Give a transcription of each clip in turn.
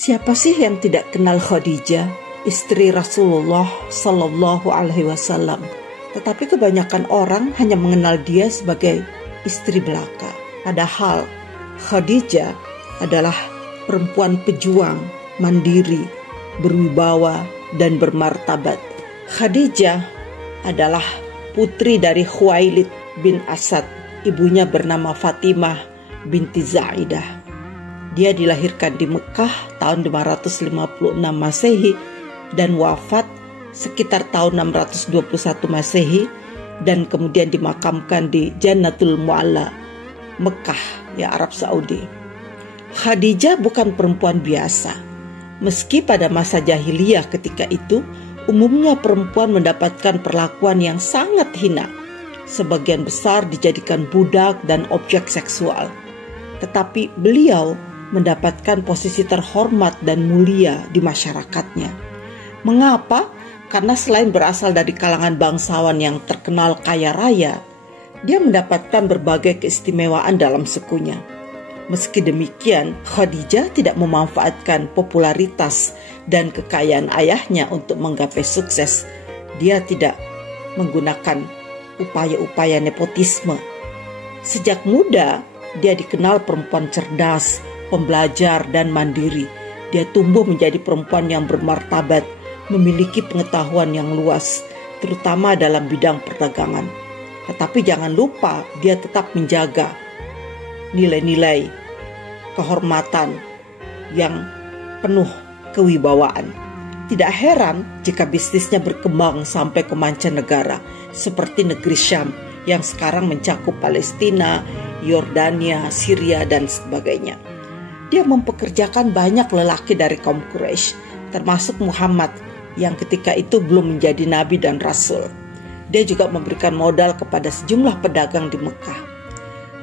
Siapa sih yang tidak kenal Khadijah, istri Rasulullah Sallallahu Alaihi Wasallam? Tetapi kebanyakan orang hanya mengenal dia sebagai istri belaka. Padahal Khadijah adalah perempuan pejuang, mandiri, berwibawa, dan bermartabat. Khadijah adalah putri dari Khuwailid bin Asad. Ibunya bernama Fatimah binti Zaidah. Dia dilahirkan di Mekah tahun 556 Masehi dan wafat sekitar tahun 621 Masehi, dan kemudian dimakamkan di Jannatul Mu'alla, Mekah, Arab Saudi. Khadijah bukan perempuan biasa. Meski pada masa jahiliyah ketika itu, umumnya perempuan mendapatkan perlakuan yang sangat hina. Sebagian besar dijadikan budak dan objek seksual. Tetapi beliau mendapatkan posisi terhormat dan mulia di masyarakatnya. Mengapa? Karena selain berasal dari kalangan bangsawan yang terkenal kaya raya, dia mendapatkan berbagai keistimewaan dalam sukunya. Meski demikian, Khadijah tidak memanfaatkan popularitas dan kekayaan ayahnya untuk menggapai sukses. Dia tidak menggunakan upaya-upaya nepotisme. Sejak muda, dia dikenal perempuan cerdas, pembelajar, dan mandiri. Dia tumbuh menjadi perempuan yang bermartabat, memiliki pengetahuan yang luas, terutama dalam bidang perdagangan. Tetapi jangan lupa, dia tetap menjaga nilai-nilai kehormatan yang penuh kewibawaan. Tidak heran jika bisnisnya berkembang sampai ke mancanegara, seperti negeri Syam yang sekarang mencakup Palestina, Yordania, Syria, dan sebagainya. Dia mempekerjakan banyak lelaki dari kaum Quraisy, termasuk Muhammad yang ketika itu belum menjadi nabi dan rasul. Dia juga memberikan modal kepada sejumlah pedagang di Mekah.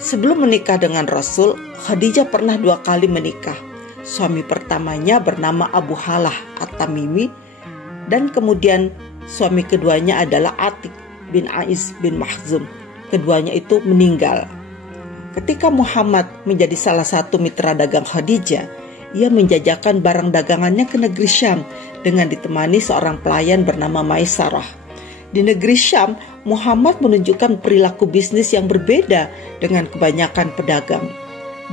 Sebelum menikah dengan Rasul, Khadijah pernah 2 kali menikah. Suami pertamanya bernama Abu Halah At-Tamimi, dan kemudian suami keduanya adalah Atik bin Aiz bin Mahzum. Keduanya itu meninggal. Ketika Muhammad menjadi salah satu mitra dagang Khadijah, ia menjajakan barang dagangannya ke negeri Syam dengan ditemani seorang pelayan bernama Maisarah. Di negeri Syam, Muhammad menunjukkan perilaku bisnis yang berbeda dengan kebanyakan pedagang.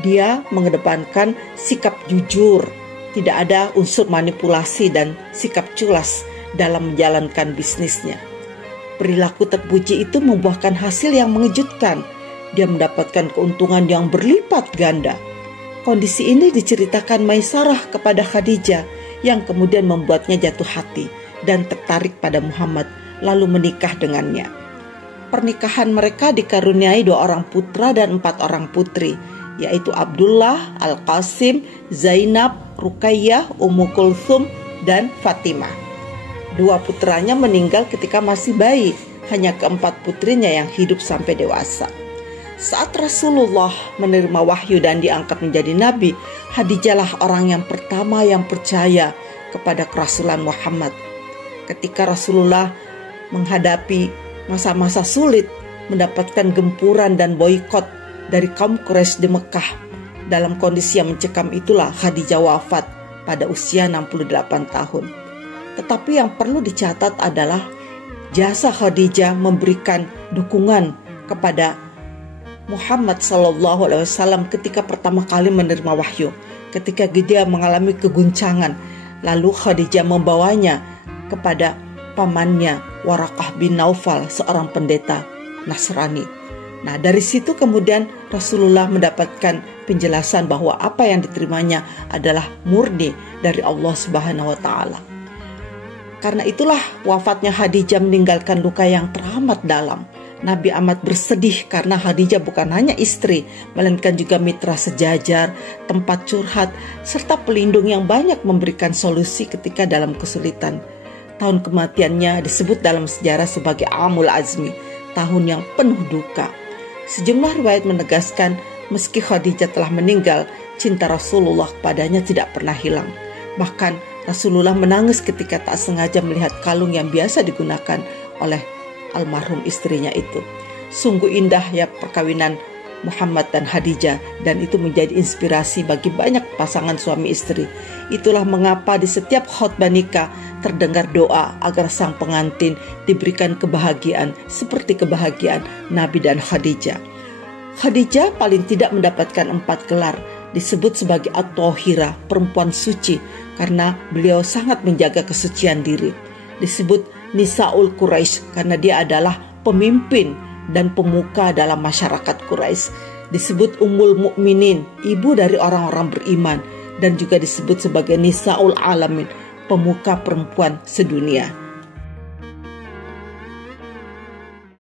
Dia mengedepankan sikap jujur, tidak ada unsur manipulasi dan sikap culas dalam menjalankan bisnisnya. Perilaku terpuji itu membuahkan hasil yang mengejutkan. Dia mendapatkan keuntungan yang berlipat ganda. Kondisi ini diceritakan Maisarah kepada Khadijah, yang kemudian membuatnya jatuh hati dan tertarik pada Muhammad, lalu menikah dengannya. Pernikahan mereka dikaruniai 2 orang putra dan 4 orang putri, yaitu Abdullah, Al-Qasim, Zainab, Ruqayyah, Ummu Kulthum, dan Fatimah. 2 putranya meninggal ketika masih bayi, hanya ke-4 putrinya yang hidup sampai dewasa. Saat Rasulullah menerima wahyu dan diangkat menjadi nabi, Khadijah lah orang yang pertama yang percaya kepada kerasulan Muhammad. Ketika Rasulullah menghadapi masa-masa sulit, mendapatkan gempuran dan boikot dari kaum Quraisy di Mekah, dalam kondisi yang mencekam itulah Khadijah wafat pada usia 68 tahun. Tetapi yang perlu dicatat adalah jasa Khadijah memberikan dukungan kepada Muhammad Sallallahu Alaihi Wasallam ketika pertama kali menerima wahyu. Ketika dia mengalami keguncangan, lalu Khadijah membawanya kepada pamannya Waraqah bin Naufal, seorang pendeta Nasrani. Nah, dari situ kemudian Rasulullah mendapatkan penjelasan bahwa apa yang diterimanya adalah murni dari Allah Subhanahu wa taala. Karena itulah wafatnya Khadijah meninggalkan luka yang teramat dalam. Nabi amat bersedih karena Khadijah bukan hanya istri, melainkan juga mitra sejajar, tempat curhat, serta pelindung yang banyak memberikan solusi ketika dalam kesulitan. Tahun kematiannya disebut dalam sejarah sebagai Amul Azmi, tahun yang penuh duka. Sejumlah riwayat menegaskan meski Khadijah telah meninggal, cinta Rasulullah kepadanya tidak pernah hilang. Bahkan Rasulullah menangis ketika tak sengaja melihat kalung yang biasa digunakan oleh almarhum istrinya itu. Sungguh indah ya perkawinan Muhammad dan Khadijah, dan itu menjadi inspirasi bagi banyak pasangan suami istri. Itulah mengapa di setiap khotbah nikah terdengar doa agar sang pengantin diberikan kebahagiaan seperti kebahagiaan Nabi dan Khadijah. Khadijah paling tidak mendapatkan 4 gelar, disebut sebagai At-Thahirah, perempuan suci, karena beliau sangat menjaga kesucian diri. Disebut Nisaul Quraisy karena dia adalah pemimpin dan pemuka dalam masyarakat Quraisy. Disebut Ummul Mukminin, ibu dari orang-orang beriman, dan juga disebut sebagai Nisaul Alamin, pemuka perempuan sedunia.